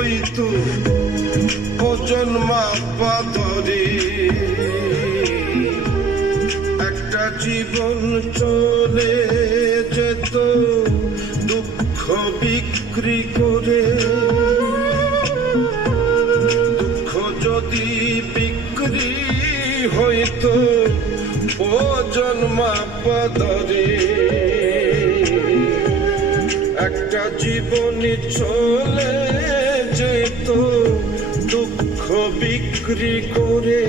হইতো ওজন মাপা ধরে একটা জীবন চলে যেত দুঃখ বিক্রি করে। দুঃখ যদি বিক্রি হইতো ওজন মাপা ধরে একটা জীবনী চলে যেত দুঃখ বিক্রি করে।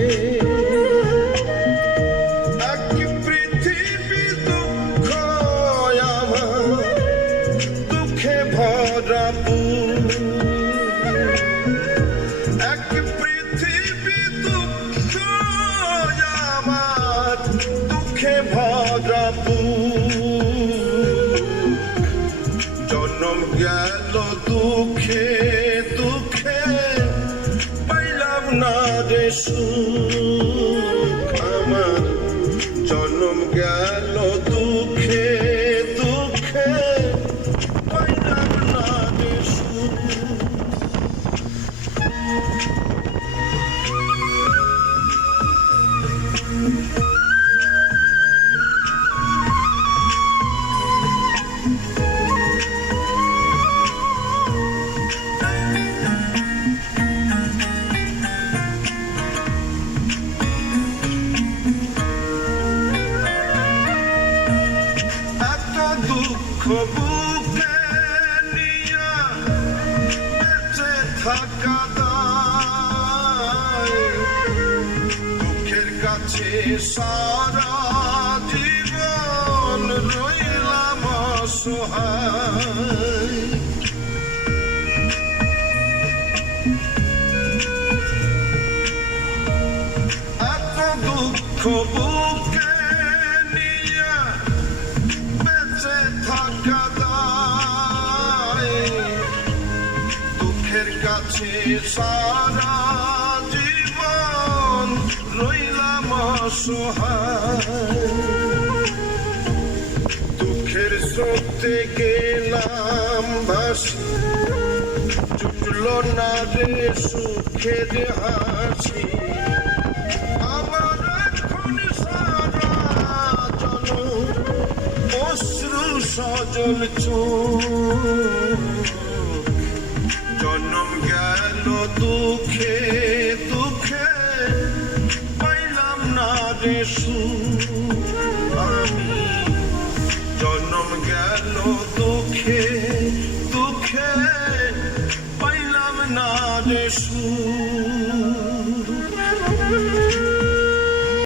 এক পৃথিবী দুঃখ আমার দুঃখে ভরা এক পৃথিবী দুঃখ আমার দুঃখে ভরা জনম গেল দুঃখে দুঃখে পাইলাম না রে সুখ আমার। জনম গেল দুঃখে দুঃখে পাইলাম না রে সুখ। দুঃখ বুকে নিয়া বেঁচে থাকা দায়, দুঃখের কাছে সারা জীবন রইলাম অসহায়। এত দুঃখ বুকে নিয়া বেঁচে থাকা দায়, দুঃখের কাছে সারা জীবন রইলাম অসহায়। দুঃখের স্রোতে গেলাম ভাসি, জুটল না রে সুখের হাসি। আমার এখন সারা জনম অশ্রু সজল চোখ। জনম গেল দুঃখে দুঃখে পাইলাম না রে সুখ আমি। জনম গেল দুঃখে দুঃখে পাইলাম না রে সুখ।